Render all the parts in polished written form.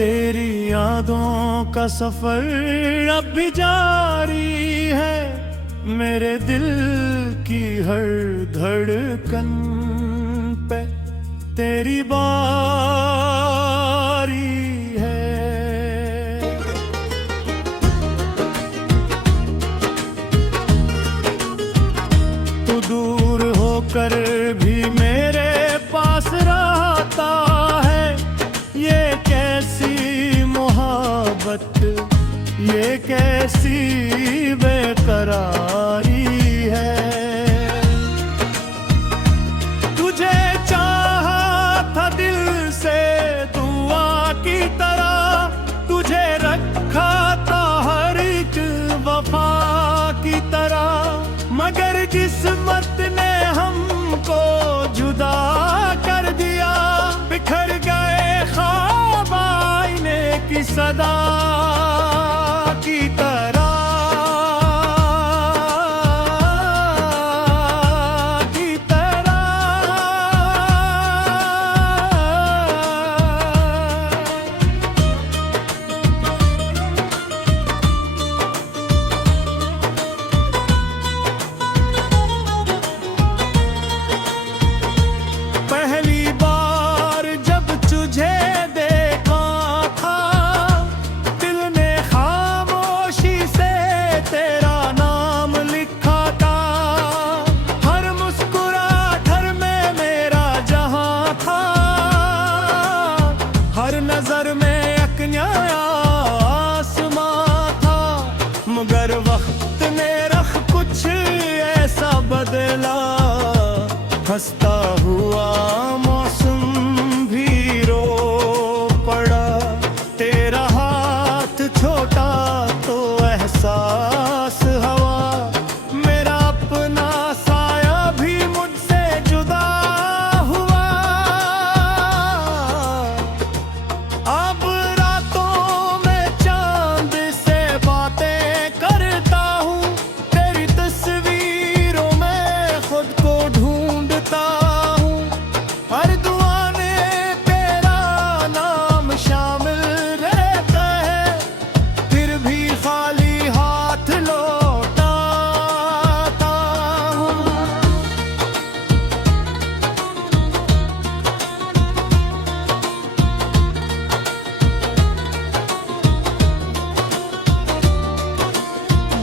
तेरी यादों का सफर अब भी जारी है, मेरे दिल की हर धड़कन पे तेरी बारी है। तू दूर होकर भी मेरे पास रहता है, ये कैसी मोहब्बत, ये कैसी बेकरारी है। तुझे चाहा था दिल से दुआ की तरह, तुझे रखा था हर एक वफा की तरह, मगर किस्मत ने हमको जुदा कर दिया। बिखर गए ख्वाब आईने की सदा की तरह, की तरह। पहली बार जब तुझे देखा था, दिल ने खामोशी से तेरा नाम लिखा था। हर मुस्कुराहट हर में मेरा जहां था, हर नजर में एक नया आसमां था। मगर वक्त ने रख कुछ ऐसा बदला, हंसता हुआ मौसम भी रो पड़ा। तेरा हाथ छोटा तो एहसास हवा, मेरा अपना साया भी मुझसे जुदा हुआ। अब रातों में चांद से बातें करता हूँ, तेरी तस्वीरों में खुद को ढूंढता हूँ। हर दुआ में तेरा नाम शामिल रहता है, फिर भी खाली हाथ लौटाता हूँ।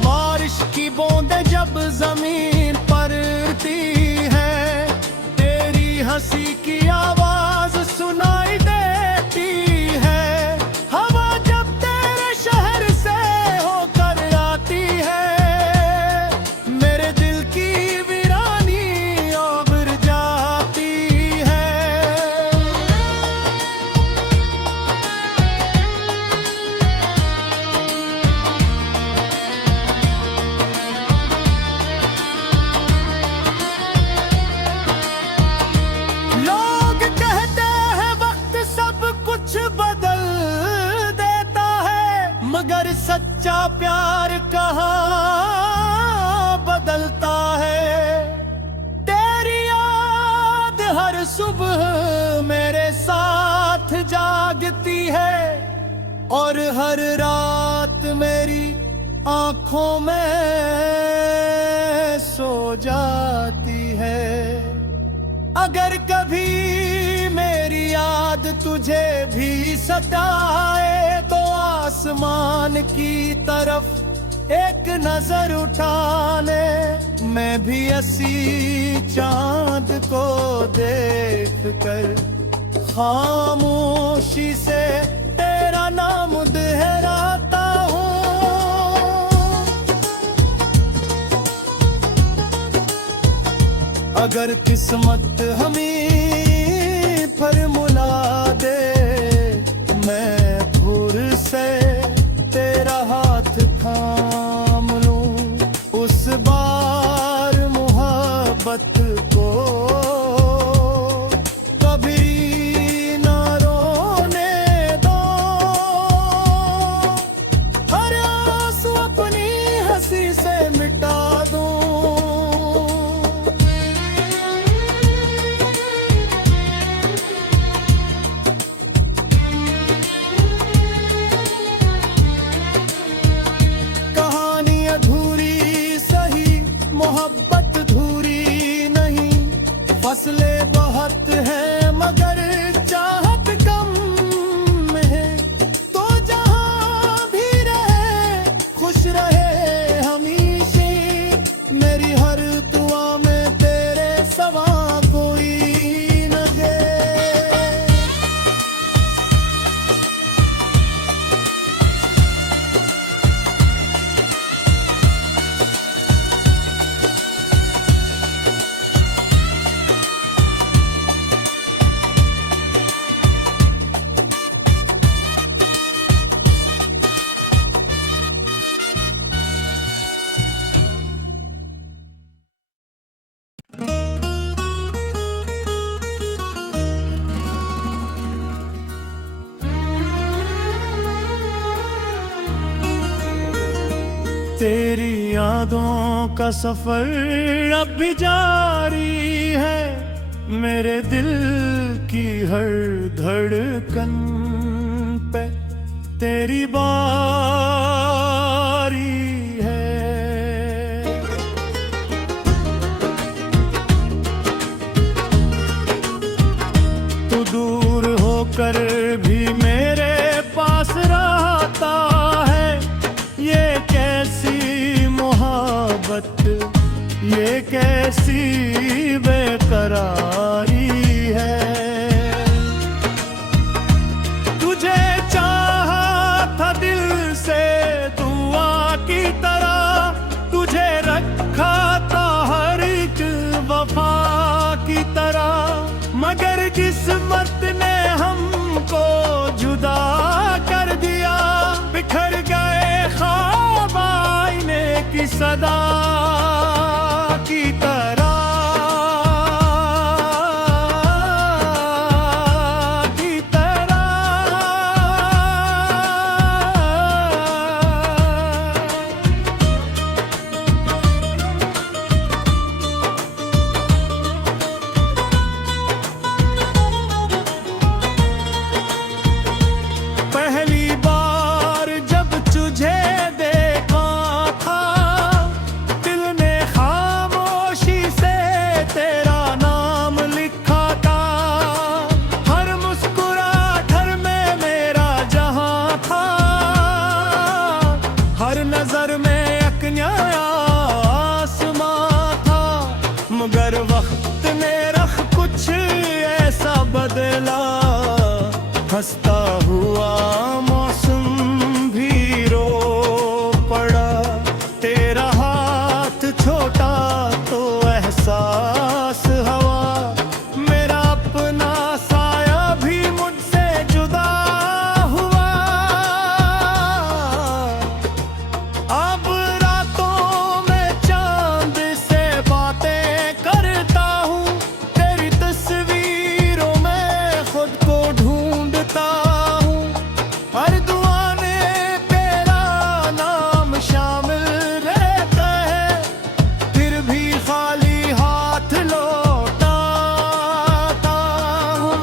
बारिश की बूंदें जब जमीन पड़ती है, तेरी हंसी की आवाज सुनाई देती है। हवा जब तेरे शहर से होकर आती है, मेरे दिल की वीरानी उभर जाती है। लोग कहते हैं वक्त सब कुछ बदल देता है, मगर सच्चा प्यार कहाँ बदलता है। तेरी याद हर सुबह मेरे साथ जागती है, और हर रात मेरी आंखों में सो जाती है। अगर कभी मेरी याद तुझे भी सताए, तो आसमान की तरफ एक नजर उठाने, मैं भी ऐसी चांद को देख कर खामोशी से तेरा नाम दोहराता हूँ। अगर किस्मत हमें फॉर्मूला दे, मैं फिर से तेरा हाथ थाम लूं। उस बार मोहब्बत को कभी न रोने दो, हर आंसू अपनी हंसी से मिटा दूं। तेरी यादों का सफर अब भी जारी है, मेरे दिल की हर धड़कन पे तेरी बारी है। तू दूर होकर भी मेरे पास रहता है, ये कैसी मोहब्बत, ये कैसी बेकरारी है। तुझे चाहा था दिल से दुआ की तरह, तुझे रखा था हर एक वफा की तरह, मगर किस्मत ने हमको जुदा कर दिया। बिखर गए ख्वाब आईने की सदा की तरह, की तरह। पहली बार जब तुझे देखा था, दिल ने खामोशी से तेरा नाम लिखा था। हर मुस्कुराहट में मेरा जहां था, हर नजर में एक नया आसमां था, मगर वक्त ने रख कुछ ऐसा बदला। हंसता हुआ मौसम भी रो पड़ा, तेरा हाथ छोटा तो एहसास हवा, मेरा अपना साया भी मुझसे जुदा हुआ। अब रातों में चांद से बातें करता हूँ, तेरी तस्वीरों में खुद को ढूंढता हूँ। हर दुआ में तेरा नाम शामिल रहता है, फिर भी खाली हाथ लौटाता हूँ।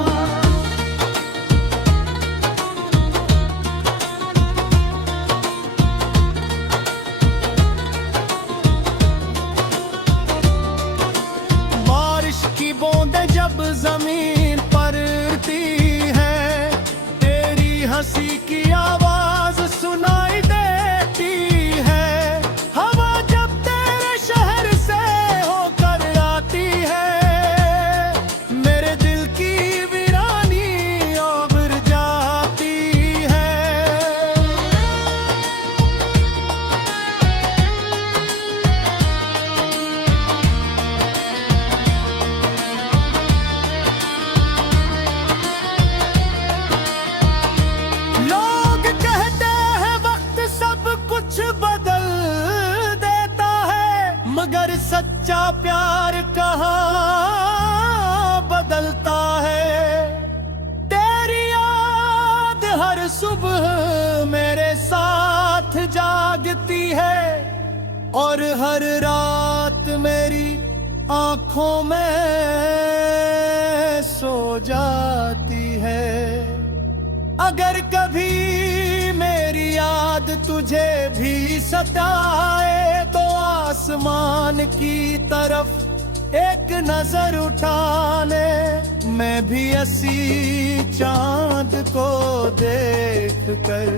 बारिश की बूंदें जब जमीन पड़ती है, तेरी हंसी की आवाज सुनाई देती है। हवा जब तेरे शहर से होकर आती है, मेरे दिल की वीरानी उभर जाती है। लोग कहते हैं वक्त सब कुछ बदल देता है, मगर सच्चा प्यार कहाँ बदलता है। तेरी याद हर सुबह मेरे साथ जागती है, और हर रात मेरी आंखों में सो जाती है। अगर कभी मेरी याद तुझे भी सताए, तो आसमान की तरफ एक नजर उठाने, मैं भी ऐसी चांद को देख कर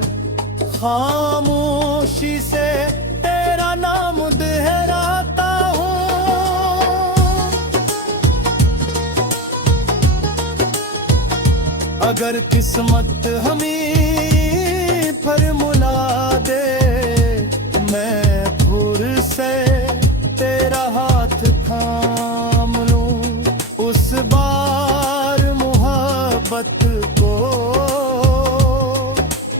खामोशी से तेरा नाम दोहराता हूँ। अगर किस्मत हमें फॉर्मूला दे, मैं भूल से तेरा हाथ थाम लूं, उस बार मोहब्बत को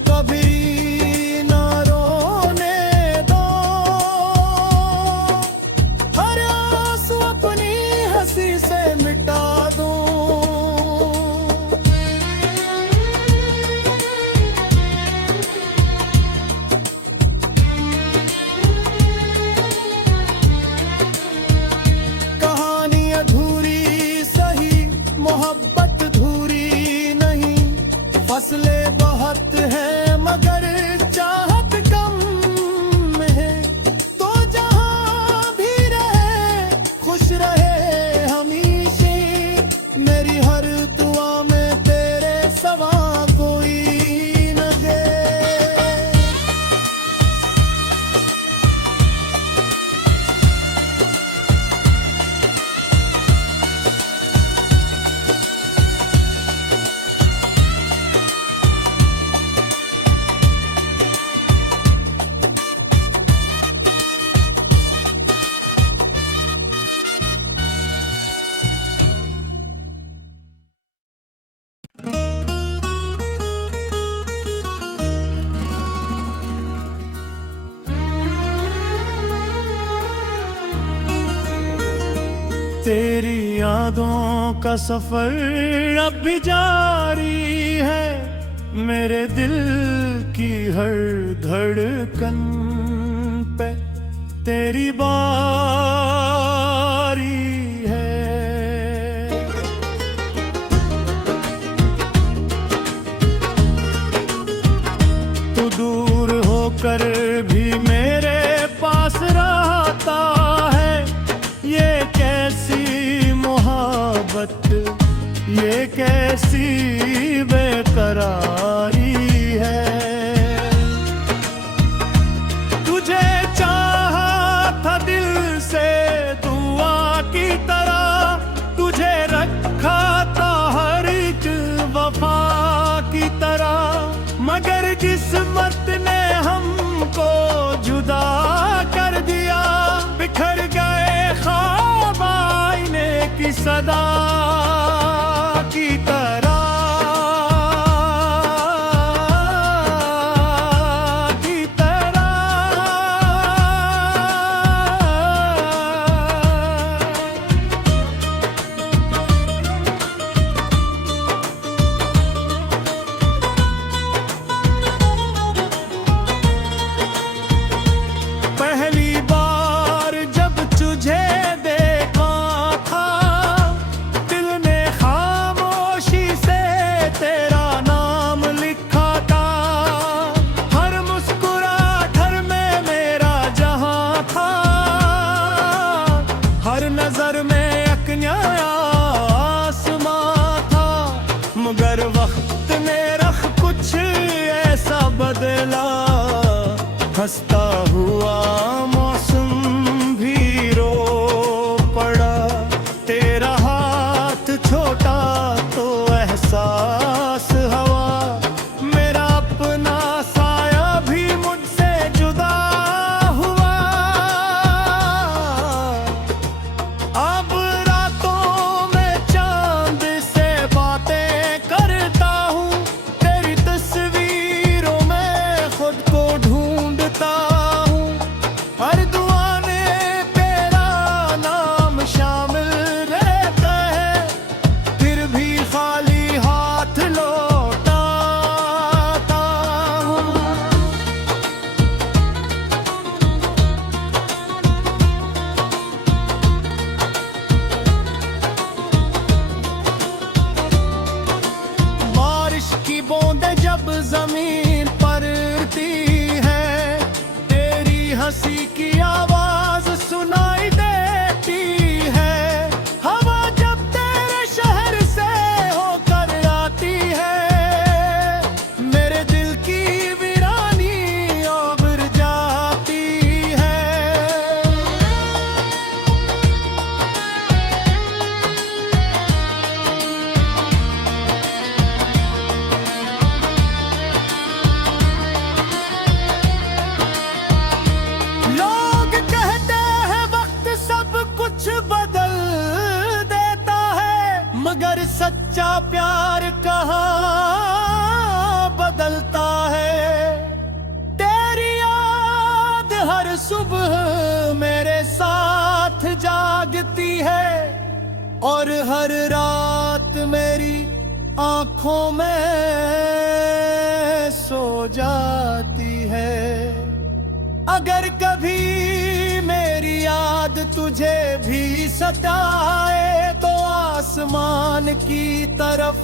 कभी ना रोने दो। हर आंसू अपनी हंसी से मिटा दूं। तेरी यादों का सफर अब भी जारी है, मेरे दिल की हर धड़कन पे तेरी बारी है। तू दूर होकर भी मेरे पास रहता है, ये कैसी मोहब्बत, ये कैसी बेकरारी है। तुझे चाहा था दिल से दुआ की तरह, तुझे रखा था हर एक वफा की तरह, मगर किस्मत ने हमको जुदा कर दिया। बिखर गए ख्वाब आईने की सदा की तरह, की तरह। पहली बार जब तुझे देखा था, दिल ने खामोशी से तेरा नाम लिखा था। हर मुस्कुराहट हर में मेरा जहां था, हर नजर में एक नया आसमां था। मगर वक्त ने रख कुछ ऐसा बदला, हंसता हुआ मौसम भी रो पड़ा। तेरा हाथ छोटा तो एहसास हवा, मेरा अपना साया भी मुझसे जुदा हुआ। अब रातों में चांद से बातें करता हूँ, तेरी तस्वीरों में खुद को ढूंढता हूँ। हर दुआ में तेरा नाम शामिल रहता है, फिर भी खाली हाथ लौटाता हूँ। बारिश की बूंदें जब जमीन पड़ती है, तेरी हंसी की आवाज सुनाई देती है। हवा जब तेरे शहर से होकर आती है, मेरे दिल की वीरानी उभर जाती है। लोग कहते हैं वक्त सब कुछ बदल देता है, मगर सच्चा प्यार कहाँ बदलता है। तेरी याद हर सुबह मेरे साथ जागती है, और हर रात मेरी आंखों में सो जाती है। अगर कभी मेरी याद तुझे भी सताए, तो आसमान की तरफ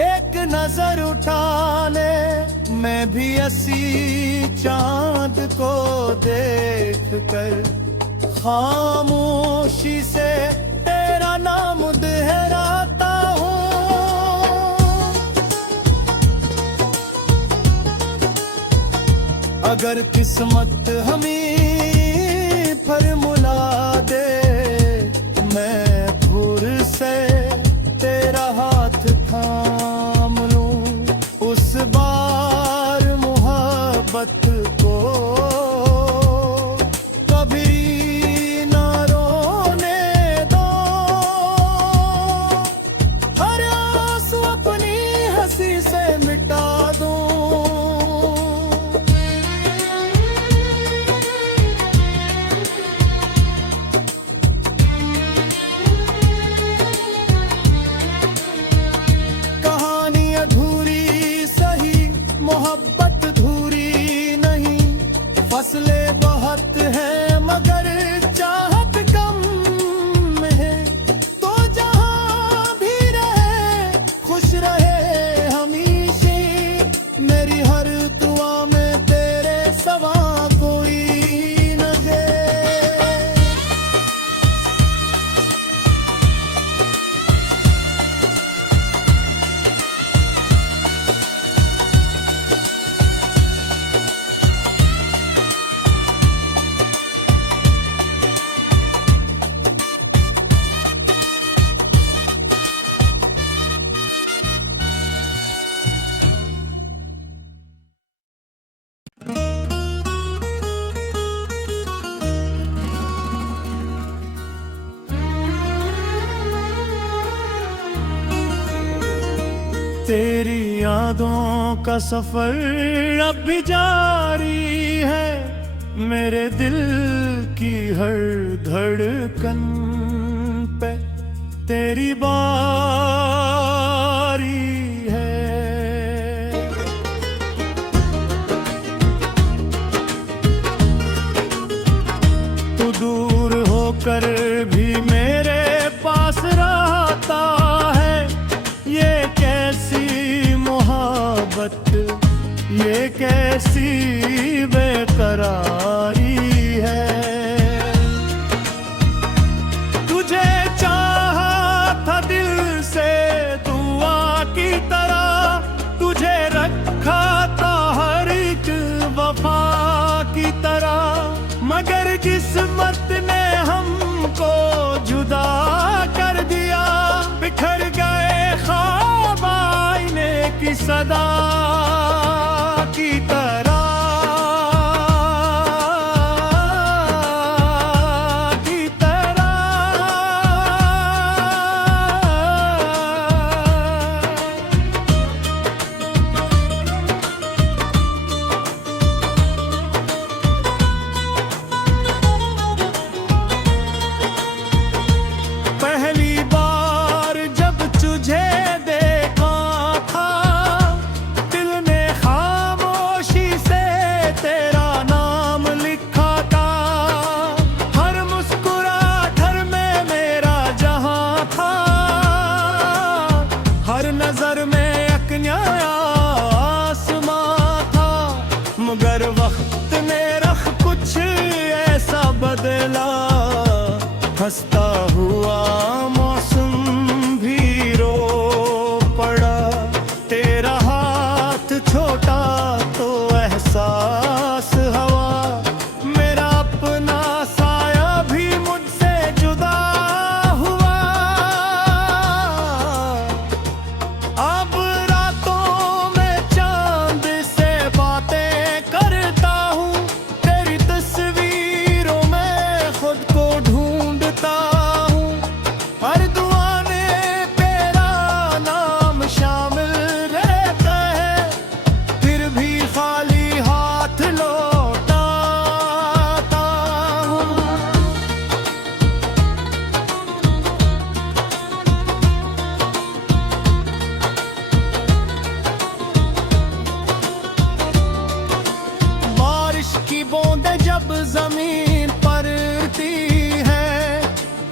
एक नजर उठाने, मैं भी ऐसी चांद को देख कर खामोशी से तेरा नाम दोहराता हूँ। अगर किस्मत हमें फॉर्मूला दे, मैं दूर से तेरा हाथ थाम लूं। उस बार मोहब्बत को कभी ना रोने दो, हर आंसू अपनी हंसी से मिटा दूं। तेरी यादों का सफर अब भी जारी है, मेरे दिल की हर धड़कन पे तेरी बारी है। तू दूर होकर भी मेरे पास रहता है, ये कैसी मोहब्बत, ये कैसी बेकरारी है। तुझे चाहा था दिल से दुआ की तरह, तुझे रखा था हर एक वफा की तरह, मगर किस्मत ने हमको जुदा कर दिया। बिखर गए ख्वाब आईने की सदा की तरह, की तरह। पहली बार जब तुझे देखा था, दिल ने खामोशी से तेरा नाम लिखा था। हर मुस्कुराहट हर में मेरा जहां था, हर नजर में एक नया आसमां था। मगर वक्त ने रख कुछ ऐसा बदला, हंसता हुआ मौसम भी रो पड़ा। तेरा हाथ छोटा तो एहसास हवा, मेरा अपना साया भी मुझसे जुदा हुआ। अब रातों में चांद से बातें करता हूँ, तेरी तस्वीरों में खुद को ढूंढता हूँ। हर दुआ में तेरा नाम शामिल रहता है, फिर भी खाली हाथ लौटाता हूँ। बारिश की बूंदें जब जमीन पड़ती है,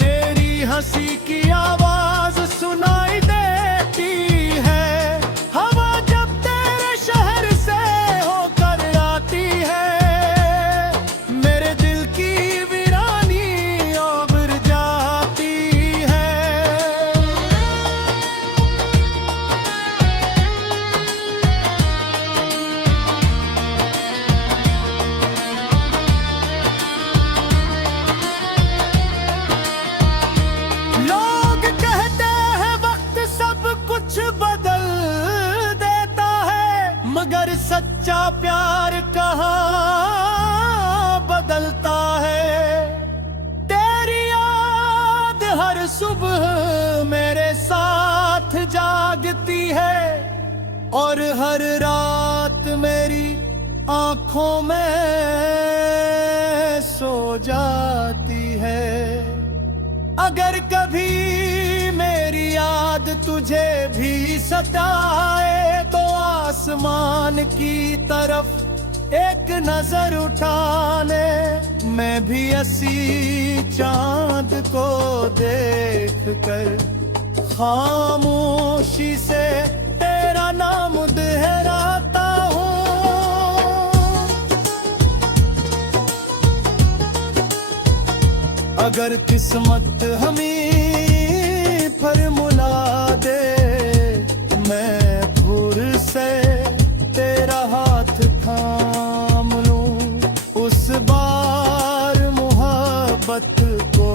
तेरी हंसी की आवाज सुनाई देती है। हवा जब तेरे शहर से होकर आती है, मेरे दिल की वीरानी उभर जाती है। लोग कहते हैं वक्त सब कुछ बदल देता है, मगर सच्चा प्यार कहाँ बदलता है। तेरी याद हर सुबह मेरे साथ जागती है, और हर रात मेरी आंखों में सो जाती है। अगर कभी मेरी याद तुझे भी सताए, तो आसमान की तरफ एक नजर उठाने, मैं भी ऐसी चांद को देख कर खामोशी से तेरा नाम दोहराता हूँ। अगर किस्मत हमें फॉर्मूला दे, मैं भूर से तेरा हाथ थाम लूं। उस बार मोहब्बत को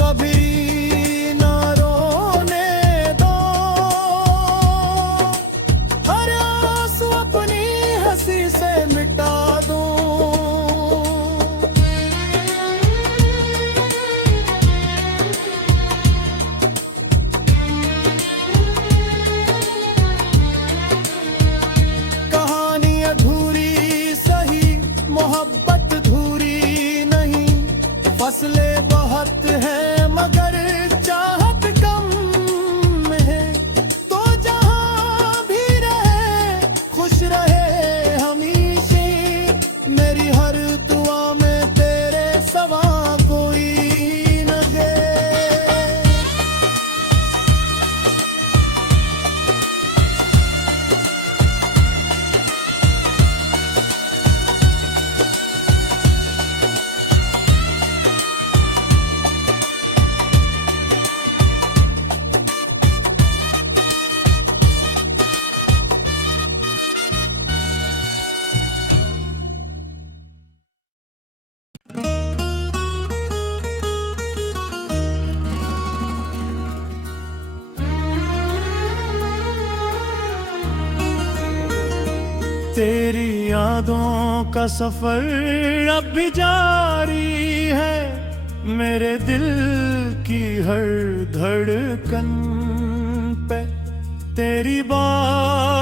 कभी न रोने दो, हर आंसू अपनी हंसी से मिटा दूं। फसलें बहुत हैं मगर चाहत कम है, तो जहां भी रहे खुश रहे हमेशा, मेरी हर दुआ में तेरे सवा कोई न दे। तेरी यादों का सफर अब भी जारी है, मेरे दिल की हर धड़कन पे तेरी बारी